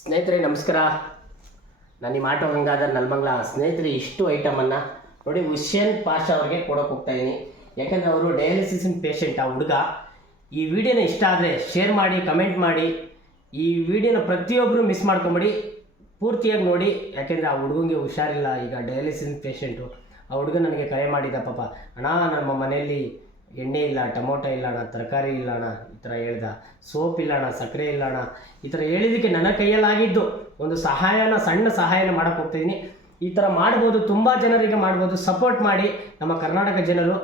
ಸ್ನೇಹಿತರೆ ನಮಸ್ಕಾರ. ನಾನು ನಿಮ್ಮ ಆಟೋ ಗಂಗಾಧರ್ ನಲ್ಮಂಗ್ಲ. ಸ್ನೇಹಿತರೆ, ಇಷ್ಟು ಐಟಮನ್ನು ನೋಡಿ ಹುಸೇನ್ ಪಾಷಾ ಅವ್ರಿಗೆ ಕೊಡೋಕೆ ಹೋಗ್ತಾಯಿದ್ದೀನಿ. ಯಾಕಂದರೆ ಅವರು ಡಯಾಲಿಸಿಸ್ ಪೇಷೆಂಟ್. ಆ ಹುಡುಗ ಈ ವಿಡಿಯೋನ ಇಷ್ಟ ಆದರೆ ಶೇರ್ ಮಾಡಿ, ಕಮೆಂಟ್ ಮಾಡಿ. ಈ ವಿಡಿಯೋನ ಪ್ರತಿಯೊಬ್ಬರು ಮಿಸ್ ಮಾಡ್ಕೊಂಬೇಡಿ, ಪೂರ್ತಿಯಾಗಿ ನೋಡಿ. ಯಾಕೆಂದರೆ ಆ ಹುಡುಗಂಗೆ ಹುಷಾರಿಲ್ಲ, ಈಗ ಡಯಾಲಿಸಿಸ್ ಪೇಷೆಂಟು. ಆ ಹುಡುಗ ನನಗೆ ಕರೆ ಮಾಡಿದ್ದ, ಪಾಪ ಅಣ್ಣ ನಮ್ಮ ಮನೆಯಲ್ಲಿ ಎಣ್ಣೆ ಇಲ್ಲ, ಟೊಮೊಟೊ ಇಲ್ಲ ಅಣ್ಣ, ತರಕಾರಿ ಇಲ್ಲ ಅಣ್ಣ, ಈ ಥರ ಹೇಳ್ದ. ಸೋಪ್ ಇಲ್ಲ ಅಣ್ಣ, ಸಕ್ಕರೆ ಇಲ್ಲ ಅಣ್ಣ, ಈ ಥರ ಹೇಳಿದ್ದಕ್ಕೆ ನನ್ನ ಕೈಯಲ್ಲಾಗಿದ್ದು ಒಂದು ಸಹಾಯನ, ಸಣ್ಣ ಸಹಾಯನ ಮಾಡೋಕ್ಕೆ ಹೋಗ್ತಾಯಿದ್ದೀನಿ. ಈ ಥರ ಮಾಡ್ಬೋದು, ತುಂಬ ಜನರಿಗೆ ಮಾಡ್ಬೋದು. ಸಪೋರ್ಟ್ ಮಾಡಿ ನಮ್ಮ ಕರ್ನಾಟಕ ಜನರು.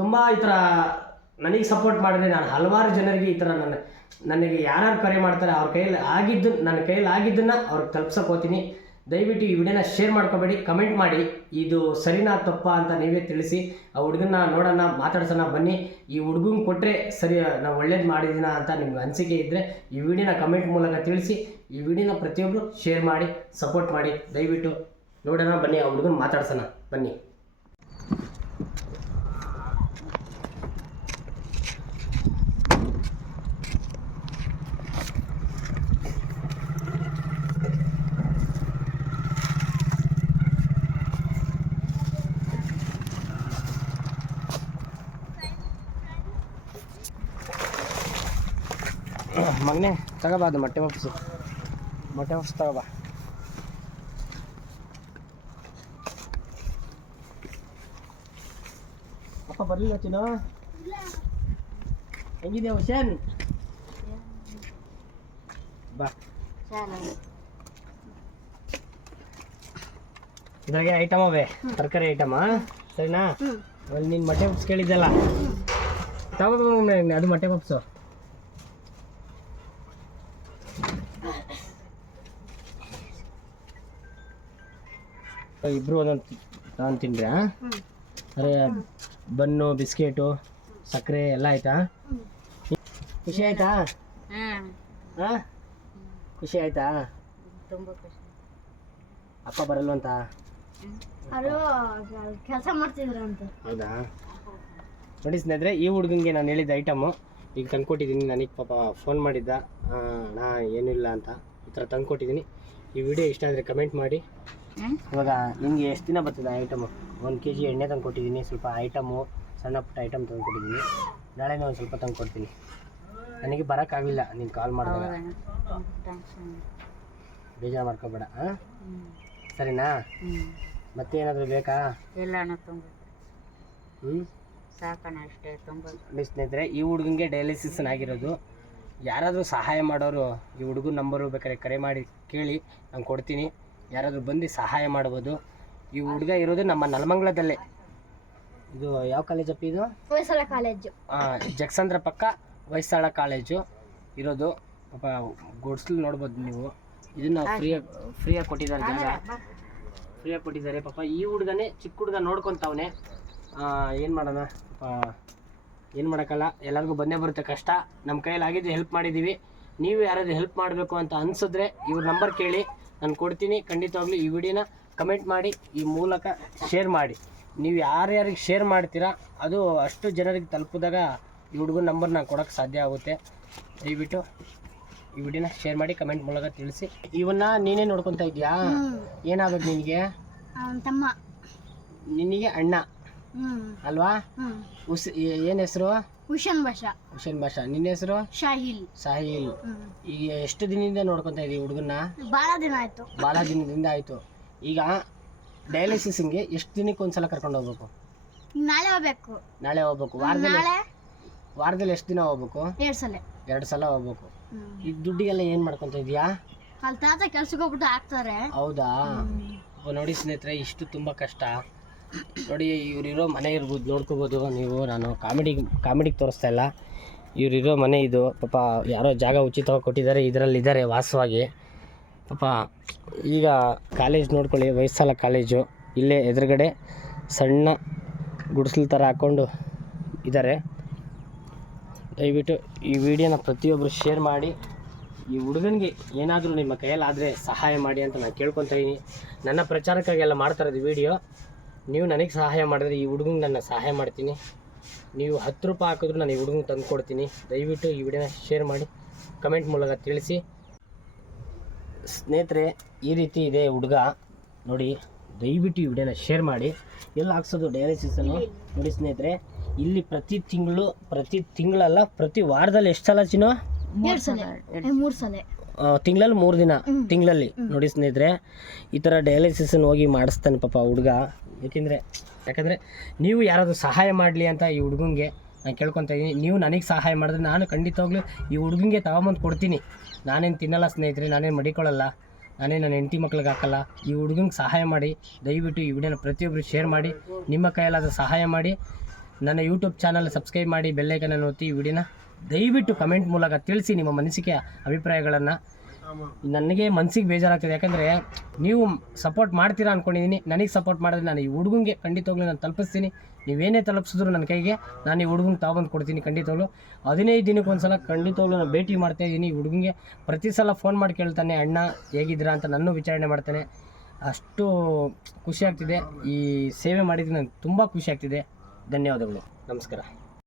ತುಂಬ ಈ ಥರ ನನಗೆ ಸಪೋರ್ಟ್ ಮಾಡಿದ್ರೆ ನಾನು ಹಲವಾರು ಜನರಿಗೆ ಈ ಥರ ನನಗೆ ಯಾರ್ಯಾರು ಕರೆ ಮಾಡ್ತಾರೆ ಅವ್ರ ಕೈಯಲ್ಲಿ ಆಗಿದ್ದು, ನನ್ನ ಕೈಯಲ್ಲಿ ಆಗಿದ್ದನ್ನು ಅವ್ರಿಗೆ ತಲುಪ್ಸೋಕೆ ಹೋಗ್ತೀನಿ. ದಯವಿಟ್ಟು ಈ ವಿಡಿಯೋನ ಶೇರ್ ಮಾಡ್ಕೋಬೇಡಿ, ಕಮೆಂಟ್ ಮಾಡಿ. ಇದು ಸರಿನಾ ತಪ್ಪಾ ಅಂತ ನೀವೇ ತಿಳಿಸಿ. ಆ ಹುಡುಗನ್ನ ನೋಡೋಣ, ಮಾತಾಡ್ಸೋಣ ಬನ್ನಿ. ಈ ಹುಡುಗಂಗೆ ಕೊಟ್ಟರೆ ಸರಿ, ನಾವು ಒಳ್ಳೇದು ಮಾಡಿದ್ದೀನ ಅಂತ ನಿಮ್ಗೆ ಅನಿಸಿಕೆ ಇದ್ದರೆ ಈ ವಿಡಿಯೋನ ಕಮೆಂಟ್ ಮೂಲಕ ತಿಳಿಸಿ. ಈ ವಿಡಿಯೋನ ಪ್ರತಿಯೊಬ್ಬರು ಶೇರ್ ಮಾಡಿ, ಸಪೋರ್ಟ್ ಮಾಡಿ. ದಯವಿಟ್ಟು ನೋಡೋಣ ಬನ್ನಿ, ಆ ಹುಡುಗನ ಮಾತಾಡ್ಸೋಣ ಬನ್ನಿ. ಮಗನೇ ತಗೋಬಾ, ಅದು ಮೊಟ್ಟೆ ಪಪ್ಸ್ ತಗೋಬಾ. ಅಪ್ಪ ಬರಲಿಲ್ಲ ಚಿನ್ನು? ಹೆಂಗಿದೆ ಹುಸೇನ್? ಬಾ, ಇದ್ರಾಗೆ ಐಟಮ್ ಅವೇ, ತರಕಾರಿ ಐಟಮಾ? ಸರಿನಾ? ಅಲ್ಲಿ ನೀನು ಮೊಟ್ಟೆ ಪಪ್ಸ್ ಕೇಳಿದ್ದಲ್ಲ, ತಗೋ. ಅದು ಮೊಟ್ಟೆ ಪಪ್ಸು. ಇಬ್ರು ಒಂದೊಂದು ನಾನು ತಿನ್ರಿ. ಅರೆ ಬನ್ನು, ಬಿಸ್ಕೆಟು, ಸಕ್ಕರೆ ಎಲ್ಲ ಆಯ್ತಾ? ಖುಷಿ ಆಯ್ತಾ? ಹಾಂ, ಖುಷಿ ಆಯ್ತಾ? ಅಪ್ಪ ಬರಲ್ವಂತ? ಕೆಲಸ ಮಾಡ್ತಿದ್ರು ಅಂತ. ಹೌದಾ? ನೋಡಿ ಸ್ನೇಹಿತರೆ, ಈ ಹುಡುಗಂಗೆ ನಾನು ಹೇಳಿದ ಐಟಮು ಈಗ ತಂದ್ಕೊಟ್ಟಿದ್ದೀನಿ. ನನಗೆ ಪಾಪ ಫೋನ್ ಮಾಡಿದ್ದ, ನಾ ಏನಿಲ್ಲ ಅಂತ ಈ ಥರ ತಂದ್ಕೊಟ್ಟಿದ್ದೀನಿ. ಈ ವಿಡಿಯೋ ಇಷ್ಟ ಆದರೆ ಕಮೆಂಟ್ ಮಾಡಿ. ಇವಾಗ ನಿಮಗೆ ಎಷ್ಟು ದಿನ ಬರ್ತದೆ ಐಟಮು? 1 kg ಎಣ್ಣೆ ತಂದು ಕೊಟ್ಟಿದ್ದೀನಿ, ಸ್ವಲ್ಪ ಐಟಮು, ಸಣ್ಣ ಪುಟ್ಟ ಐಟಮ್ ತಂದು ಕೊಟ್ಟಿದ್ದೀನಿ. ನಾಳೆನೇ ಒಂದು ಸ್ವಲ್ಪ ತಂದು ಕೊಡ್ತೀನಿ. ನನಗೆ ಬರೋಕ್ಕಾಗಲಿಲ್ಲ, ನೀನು ಕಾಲ್ ಮಾಡಿದಾಗ. ಬೇಜಾರು ಮಾಡ್ಕೋಬೇಡ. ಹಾಂ, ಸರಿನಾ? ಮತ್ತೇನಾದರೂ ಬೇಕಾ? ಇಲ್ಲ ಅಣ್ಣ, ಸಾಕಣ್ಣ, ಅಷ್ಟೇ. ಸ್ನೇಹಿತರೆ, ಈ ಹುಡುಗಂಗೆ ಡಯಾಲಿಸಿಸ್ ಆಗಿರೋದು. ಯಾರಾದರೂ ಸಹಾಯ ಮಾಡೋರು ಈ ಹುಡುಗನ ನಂಬರು ಬೇಕಾದ್ರೆ ಕರೆ ಮಾಡಿ ಕೇಳಿ, ನಾನು ಕೊಡ್ತೀನಿ. ಯಾರಾದರೂ ಬಂದು ಸಹಾಯ ಮಾಡ್ಬೋದು. ಈ ಹುಡುಗ ಇರೋದು ನಮ್ಮ ನಲ್ಮಂಗ್ಲದಲ್ಲೇ. ಇದು ಯಾವ ಕಾಲೇಜಪ್ಪ ಇದು? ಹೊಯ್ಸಳ ಕಾಲೇಜು. ಜಗಸಂದ್ರ ಪಕ್ಕ ಹೊಯ್ಸಳ ಕಾಲೇಜು ಇರೋದು. ಪಾಪ ಗುಡ್ಸ್ಲು ನೋಡ್ಬೋದು ನೀವು. ಇದನ್ನು ಫ್ರೀಯಾಗಿ ಕೊಟ್ಟಿದ್ದಾರೆ, ಜಾಗ ಫ್ರೀಯಾಗಿ ಕೊಟ್ಟಿದ್ದಾರೆ. ಪಾಪ ಈ ಹುಡುಗನೇ, ಚಿಕ್ಕ ಹುಡುಗ ನೋಡ್ಕೊತಾವನೆ. ಏನು ಮಾಡೋಣ ಪಾಪ, ಏನು ಮಾಡೋಕ್ಕಲ್ಲ, ಎಲ್ಲರಿಗೂ ಬಂದೇ ಬರುತ್ತೆ ಕಷ್ಟ. ನಮ್ಮ ಕೈಯಲ್ಲಿ ಆಗಿದ್ದು ಹೆಲ್ಪ್ ಮಾಡಿದ್ದೀವಿ. ನೀವು ಯಾರಾದರೂ ಹೆಲ್ಪ್ ಮಾಡಬೇಕು ಅಂತ ಅನಿಸಿದ್ರೆ ಇವ್ರ ನಂಬರ್ ಕೇಳಿ, ನಾನು ಕೊಡ್ತೀನಿ. ಖಂಡಿತವಾಗ್ಲೂ ಈ ವಿಡಿಯೋನ ಕಮೆಂಟ್ ಮಾಡಿ, ಈ ಮೂಲಕ ಶೇರ್ ಮಾಡಿ. ನೀವು ಯಾರ್ಯಾರಿಗೆ ಶೇರ್ ಮಾಡ್ತೀರಾ ಅದು ಅಷ್ಟು ಜನರಿಗೆ ತಲುಪಿದಾಗ ಈ ಹುಡುಗನ ನಂಬರ್ ನಾನು ಕೊಡೋಕ್ಕೆ ಸಾಧ್ಯ ಆಗುತ್ತೆ. ದಯವಿಟ್ಟು ಈ ವಿಡಿಯೋನ ಶೇರ್ ಮಾಡಿ, ಕಮೆಂಟ್ ಮೂಲಕ ತಿಳಿಸಿ. ಇವನ್ನ ನೀನೇ ನೋಡ್ಕೊತಾ ಇದೆಯಾ? ಏನಾಗಬೇಕು ನಿನಗೆ? ತಮ್ಮ. ನಿನಗೆ ಅಣ್ಣ ಅಲ್ವಾ? ಏನು ಹೆಸರು? ಹುಸೇನ್ ಭಾಷಾ. ನಿನ್ನ ಹೆಸರು? ಸಾಹಿಲ್. ಈಗ ಎಷ್ಟು ದಿನದಿಂದ ನೋಡ್ಕೊತಾ ಇದ್ದೀವಿ ಹುಡುಗನ್ನ? ಭಾಳ ದಿನದಿಂದ ಆಯಿತು. ಈಗ ಡಯಾಲಿಸಿಸ್ಗೆ ಎಷ್ಟು ದಿನಕ್ಕೆ ಒಂದ್ಸಲ ಕರ್ಕೊಂಡು ಹೋಗ್ಬೇಕು? ನಾಳೆ ಹೋಗ್ಬೇಕು. ವಾರದಲ್ಲಿ ಎಷ್ಟು ದಿನ ಹೋಗ್ಬೇಕು? 2 ಸಲ ಹೋಗ್ಬೇಕು. ಈ ದುಡ್ಡಿಗೆಲ್ಲ ಏನು ಮಾಡ್ಕೊತಾ ಇದೀಯಾ? ಕೆಲ್ಸಕ್ಕೆ ಹೋಗ್ಬಿಟ್ಟು ಹಾಕ್ತಾರೆ. ಹೌದಾ? ನೋಡಿ ಸ್ನೇಹಿತರೆ, ಇಷ್ಟು ತುಂಬ ಕಷ್ಟ. ನೋಡಿ, ಇವರಿರೋ ಮನೆ ಇರ್ಬೋದು, ನೋಡ್ಕೋಬೋದು ನೀವು. ನಾನು ಕಾಮಿಡಿಗೆ ತೋರಿಸ್ತಾ ಇಲ್ಲ. ಇವರಿರೋ ಮನೆ ಇದು. ಪಾಪ ಯಾರೋ ಜಾಗ ಉಚಿತವಾಗಿ ಕೊಟ್ಟಿದ್ದಾರೆ, ಇದರಲ್ಲಿದ್ದಾರೆ ವಾಸವಾಗಿ. ಪಾಪ ಈಗ ಕಾಲೇಜ್ ನೋಡ್ಕೊಳ್ಳಿ, ಹೊಯ್ಸಳ ಕಾಲೇಜು. ಇಲ್ಲೇ ಎದುರುಗಡೆ ಸಣ್ಣ ಗುಡಿಸಲು ಥರ ಹಾಕ್ಕೊಂಡು ಇದ್ದಾರೆ. ದಯವಿಟ್ಟು ಈ ವಿಡಿಯೋನ ಪ್ರತಿಯೊಬ್ಬರು ಶೇರ್ ಮಾಡಿ. ಈ ಹುಡುಗನಿಗೆ ಏನಾದರೂ ನಿಮ್ಮ ಕೈಯಲ್ಲಾದರೆ ಸಹಾಯ ಮಾಡಿ ಅಂತ ನಾನು ಕೇಳ್ಕೊತಾ ಇದ್ದೀನಿ. ನನ್ನ ಪ್ರಚಾರಕ್ಕಾಗೆಲ್ಲ ಮಾಡ್ತಾ ಇರೋದು ವಿಡಿಯೋ. ನೀವು ನನಗೆ ಸಹಾಯ ಮಾಡಿದ್ರೆ ಈ ಹುಡುಗಂಗೆ ನಾನು ಸಹಾಯ ಮಾಡ್ತೀನಿ. ನೀವು 10 ರೂಪಾಯಿ ಹಾಕಿದ್ರು ನಾನು ಈ ಹುಡುಗಂಗೆ ತಂದು ಕೊಡ್ತೀನಿ. ದಯವಿಟ್ಟು ಈ ವಿಡಿಯೋನ ಶೇರ್ ಮಾಡಿ, ಕಮೆಂಟ್ ಮೂಲಕ ತಿಳಿಸಿ. ಸ್ನೇಹಿತರೆ ಈ ರೀತಿ ಇದೆ ಹುಡುಗ ನೋಡಿ. ದಯವಿಟ್ಟು ಈ ವಿಡಿಯೋನ ಶೇರ್ ಮಾಡಿ. ಎಲ್ಲ ಹಾಕ್ಸೋದು ಡಯಾಲಿಸಿಸನ್ನು ನೋಡಿ ಸ್ನೇಹಿತರೆ. ಇಲ್ಲಿ ಪ್ರತಿ ತಿಂಗಳಲ್ಲ ಪ್ರತಿ ವಾರದಲ್ಲಿ ಎಷ್ಟು ಸಲ ಚಿನ್ನೋ? 3 ಸಲ ತಿಂಗಳಲ್ಲಿ 3 ದಿನ ತಿಂಗಳಲ್ಲಿ ನೋಡಿ ಸ್ನೇಹಿತರೆ. ಈ ಥರ ಡಯಾಲಿಸಿಸನ್ನು ಹೋಗಿ ಮಾಡಿಸ್ತಾನೆ ಪಾಪ ಹುಡುಗ. ಯಾಕಂದರೆ ನೀವು ಯಾರಾದರೂ ಸಹಾಯ ಮಾಡಲಿ ಅಂತ ಈ ಹುಡುಗಂಗೆ ನಾನು ಕೇಳ್ಕೊತಾ ಇದ್ದೀನಿ. ನೀವು ನನಗೆ ಸಹಾಯ ಮಾಡಿದ್ರೆ ನಾನು ಖಂಡಿತವಾಗ್ಲೂ ಈ ಹುಡುಗಂಗೆ ತಗೊಂಬಂದು ಕೊಡ್ತೀನಿ. ನಾನೇನು ತಿನ್ನಲ್ಲ ಸ್ನೇಹಿತರೆ, ನಾನೇನು ಮಡಿಕೊಳ್ಳಲ್ಲ, ನಾನೇನು ನನ್ನ ಹೆಂಡತಿ ಮಕ್ಳಿಗೆ ಹಾಕಲ್ಲ. ಈ ಹುಡುಗಂಗೆ ಸಹಾಯ ಮಾಡಿ. ದಯವಿಟ್ಟು ಈ ವಿಡಿಯೋನ ಪ್ರತಿಯೊಬ್ಬರು ಶೇರ್ ಮಾಡಿ. ನಿಮ್ಮ ಕೈಯಲ್ಲಾದ ಸಹಾಯ ಮಾಡಿ. ನನ್ನ ಯೂಟ್ಯೂಬ್ ಚಾನಲ್ ಸಬ್ಸ್ಕ್ರೈಬ್ ಮಾಡಿ, ಬೆಲ್ಲೈಕನ್ನ ಒತ್ತಿ. ಈ ವಿಡಿಯೋನ ದಯವಿಟ್ಟು ಕಮೆಂಟ್ ಮೂಲಕ ತಿಳಿಸಿ ನಿಮ್ಮ ಮನಸ್ಸಿಗೆ ಅಭಿಪ್ರಾಯಗಳನ್ನು. ನನಗೆ ಮನಸ್ಸಿಗೆ ಬೇಜಾರಾಗ್ತದೆ, ಯಾಕಂದರೆ ನೀವು ಸಪೋರ್ಟ್ ಮಾಡ್ತೀರಾ ಅಂದ್ಕೊಂಡಿದ್ದೀನಿ. ನನಗೆ ಸಪೋರ್ಟ್ ಮಾಡಿದ್ರೆ ನಾನು ಈ ಹುಡುಗಂಗೆ ಖಂಡಿತವಾಗ್ಲೂ ನಾನು ತಲುಪಿಸ್ತೀನಿ. ನೀವೇನೇ ತಲುಪಿಸಿದ್ರು ನನ್ನ ಕೈಗೆ ನಾನು ಈ ಹುಡುಗಂಗೆ ತಗೊಂಡು ಕೊಡ್ತೀನಿ ಖಂಡಿತವಾಗ್ಲೂ. 15 ದಿನಕ್ಕೊಂದ್ಸಲ ಖಂಡಿತವಾಗ್ಲೂ ನಾನು ಭೇಟಿ ಮಾಡ್ತಾಯಿದ್ದೀನಿ. ಈ ಹುಡುಗಂಗೆ ಪ್ರತಿ ಸಲ ಫೋನ್ ಮಾಡಿ ಕೇಳ್ತಾನೆ, ಅಣ್ಣ ಹೇಗಿದ್ದೀರಾ ಅಂತ ನನ್ನೂ ವಿಚಾರಣೆ ಮಾಡ್ತಾನೆ. ಅಷ್ಟು ಖುಷಿ ಆಗ್ತಿದೆ. ಈ ಸೇವೆ ಮಾಡಿದ್ರೆ ನನಗೆ ತುಂಬ ಖುಷಿ ಆಗ್ತಿದೆ. ಧನ್ಯವಾದಗಳು. ನಮಸ್ಕಾರ.